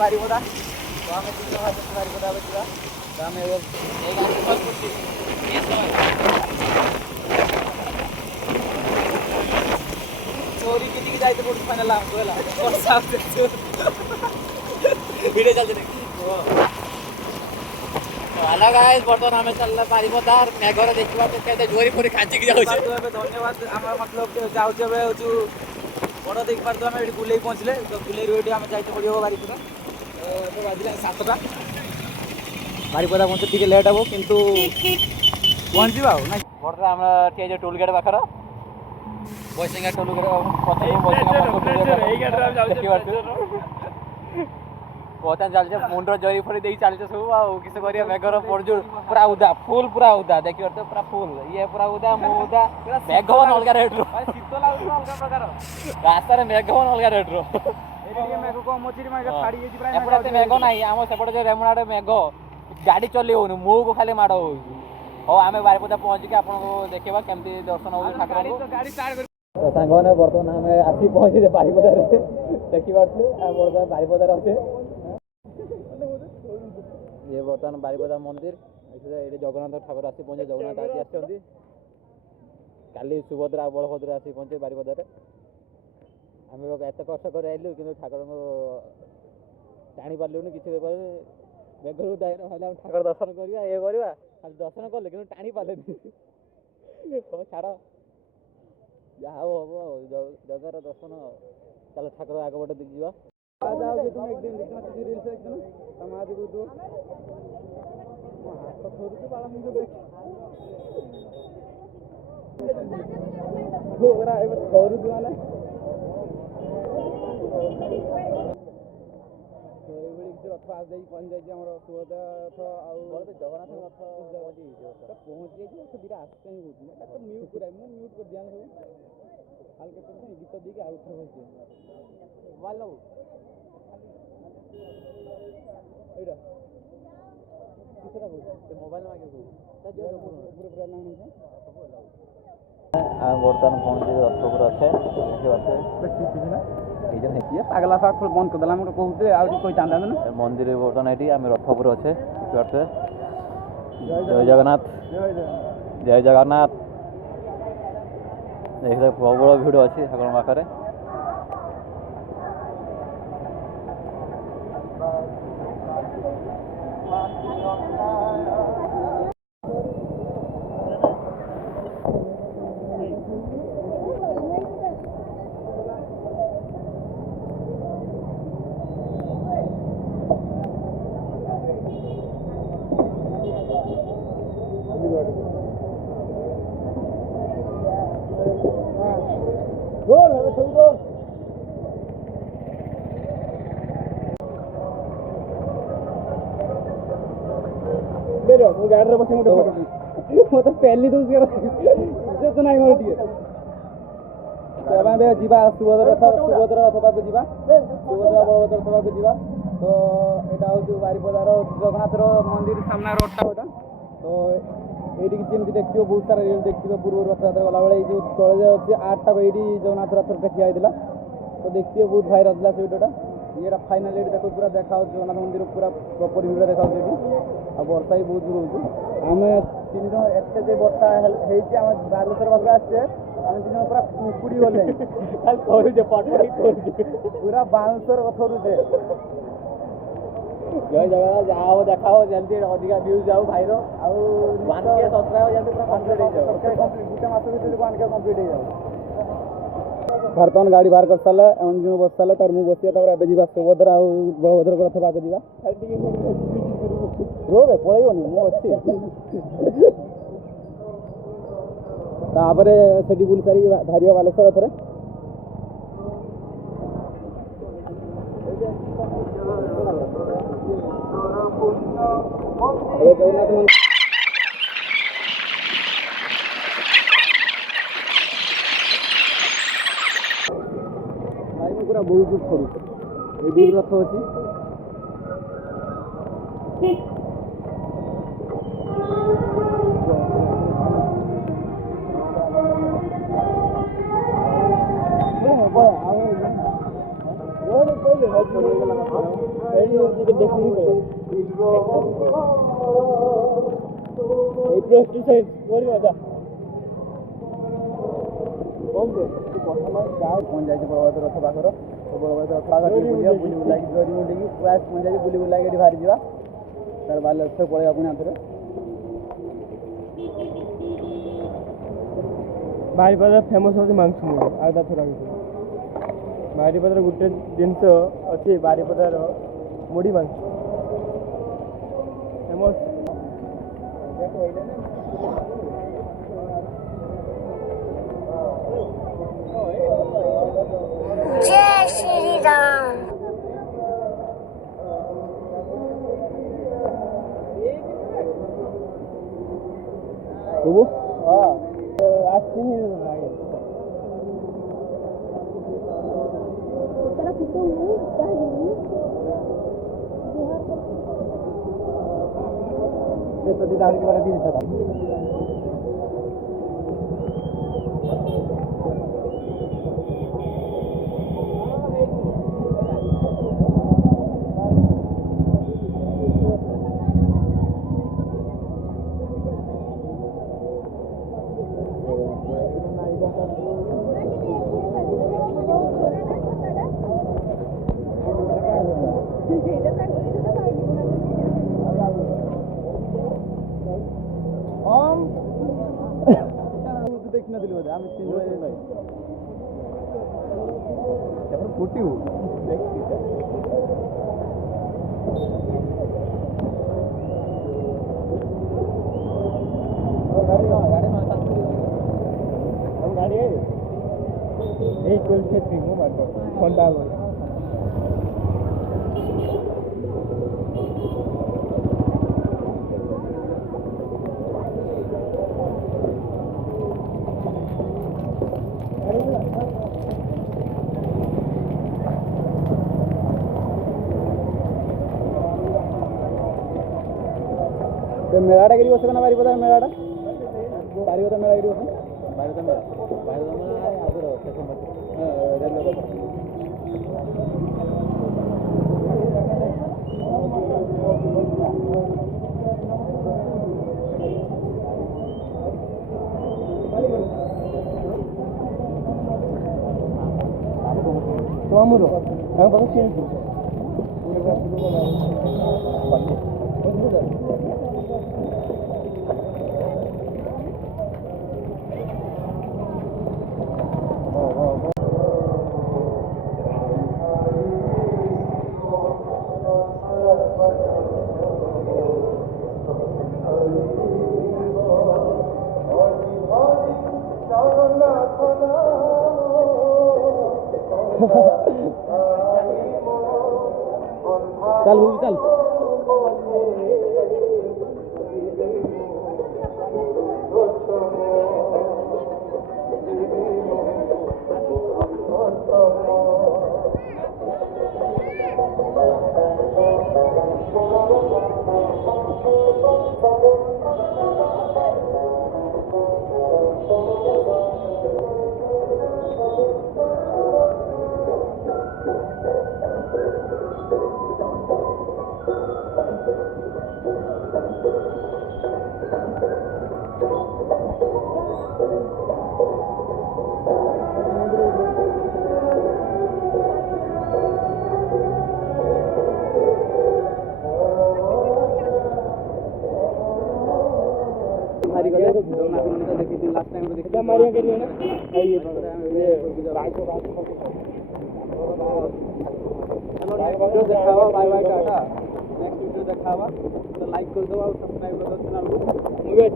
ବାରିପଦା ତ ଆମେ ବାରିପଦା ଯିବା ତ ଆମେ चोरी किती जायचं पुढे फायनल आमको ହେଲା ବର୍ଷା ଭିଡ଼ିଓ ଚାଲିଛି ହେଲା ଗାଇସ୍ ବର୍ତ୍ତମାନ ଆମେ ଚାଲିଲା ବାରିପଦା ମେଘରେ ଦେଖିବା କେତେ ଜୋରି ଫୋରି ଖାଞ୍ଚିକି ଯାଉଛି ଏବେ ଧନ୍ୟବାଦ ଆମର ମତଲବ ଯାଉଛୁ ଏବେ ହଉଛୁ ବଡ଼ ଦେଖିପାରୁଛୁ ଆମେ ଏଠି ବୁଲେଇ ପହଞ୍ଚିଲେ ତ ବୁଲେଇରୁ ଏଠି ଆମେ ଯାଇତେ ପଡ଼ିବ ବାରିପଦା ଏବେ ବାଜିଲା 7ଟା ବାରିପଦା ପହଞ୍ଚି ଟିକେ ଲେଟ୍ ହେବ କିନ୍ତୁ ପହଞ୍ଚିବା ଆଉ ନାଇଁ ବର୍ତ୍ତମାନ ଆମେ ଟିକେ ଯେଉଁ ଟୋଲ୍ ଗେଟ୍ ପାଖର बॉयसिंगा टोलू करे पछे बहुत चलते मुंडर जरी फरी दे चलते सब आ किस करिया मेघर पड़जु पूरा उदा फुल पूरा उदा देखियो तो पूरा फुल ये पूरा उदा मु उदा मेघवन अलगा रेट रो शीत लागु अलगा प्रकार रास्ता रे मेघवन अलगा रेट रो एटी मेघ को मोचिरी मेघ फाड़ी जे पूरा एपटे मेघ नाही आम सेपटे जे रेमुनाडे मेघ गाड़ी चली होनु मु को खाली माडो हो हो आमे बारिपदा पहुंच के आपन को देखिबा केमती दर्शन हो ठाकुर को गाड़ी स्टार्ट सांग मैंने बर्तमान आम आसी पहुँचे बारिपदार देखी पार्थे बर्तमान बारिपदार अच्छे ये बर्तमान बारिपदा मंदिर ये जगन्नाथ ठाकुर आसी पहुँचे जगन्नाथ आज आसती काली सुभद्रा बलभद्र आसी पहुँचे बारिपदार आम एत कष्ट कर आइलु कि ठाकुर को टाणी पार्लुनि कि मेघ उदाय ना ठाकुर दर्शन करवा ये करवा दर्शन कले कि टाणी पारे छाड़ जहाँ हम जगार दर्शन चलो ठाकुर आग बटे दिख जा तुम एक दिन देखना रील्स देखना तुम आज को तो हाथ थोड़ी बाला मुझे देख पूरा ए थोड़ी माने तो एबडी कि रथ आज देई पहुंच जाई हमर सुभद्रा रथ आ जगन्नाथ रथ पहुंच जाई से दिरा आस्ते ही होती है तो म्यूट कर म्यूट कर दिया सब हल्के करते गीत दी के आउट होइছে वालो एडा किसरा हो ते मोबाइल में आके हो ता जो पूरा पूरा नाम है आ वर्तमान पहुंचे रथपुर अच्छे ये पागला फाक बंद कर देला हम कहते आ कोई चांदा ना मंदिर बर्तमान एटी आम रथपुर अच्छे जय जगन्नाथ जय जगन्नाथ देखते प्रबल भिड़ अच्छी ठाकुर पाखे गाड़ी बस मत पहली तो ना मोर टे जीवा सुभद्रा रथ पाक जीवा सुभद्रा बलभद्र रथ पाक जीवा तो यहाँ हूँ बारिपदार जगन्नाथ मंदिर सामना रोडटा गोटा तो ये किसी देखिए बहुत सारा रेल देखिए पूर्व रथयात्रा गला बेले जो तले अच्छे 8टा ये जगन्नाथ रथ ठिया होता तो देखिए बहुत भाइराल था से भिडियोटा ये फाइनाल ये देखो पूरा देखा जगन्नाथ मंदिर पूरा प्रॉपर भिडियो देखा आ वर्षा भी बहुत दूर हो आम 3 जन एत वर्षा आम बालेश्वर पास आसचे आम 3 जन पूरा कुकुड़ी गले पूरा बालेश्वर कथरुचे जय जगन्नाथ जाओ देखाओ जल्दी अधिका व्यूज जाओ भाईर आउ 1K सब्सक्राइबर जल्दी पूरा कंप्लीट हो जाओ गोटे मास भीतर 1K कंप्लीट हो जाओ बर्तमान गाड़ी बाहर कर सारे एम बस सारे तार मुझे बसिया तापर जी सुभद्रा और बलभद्र रथ पाक जा रोबे पलैबनी मु अच्छी से बुल सारी बाहर बालेश्वर रथरे पूरा बहुत दूर छोड़ू ये दूर रथ अच्छी बुली बुलाक बाहरी जा तार बालेश्वर पलैया पुणी आउे बारीपदा फेमस हूँ मांस मुढ़ी आधा थोड़ा बारीपदार गोटे जिनस अच्छी बारीपदार मुढ़ी मांस फेमस जय श्री राम। हाँ आजकल तो दीदार के बारे में देखना दिल आम फुटी गाड़ी ठंडा मेलाटा गिरी बस ना बारीपदा मेलाटा बारीपदा मेला गिरी बस बारीपदा मेला आगुर तुमर चल वो चल मारिया के लिए ना वीडियो देखावा bye bye tata next video देखावा तो लाइक कर दो और सब्सक्राइब कर दो चैनल को मुझे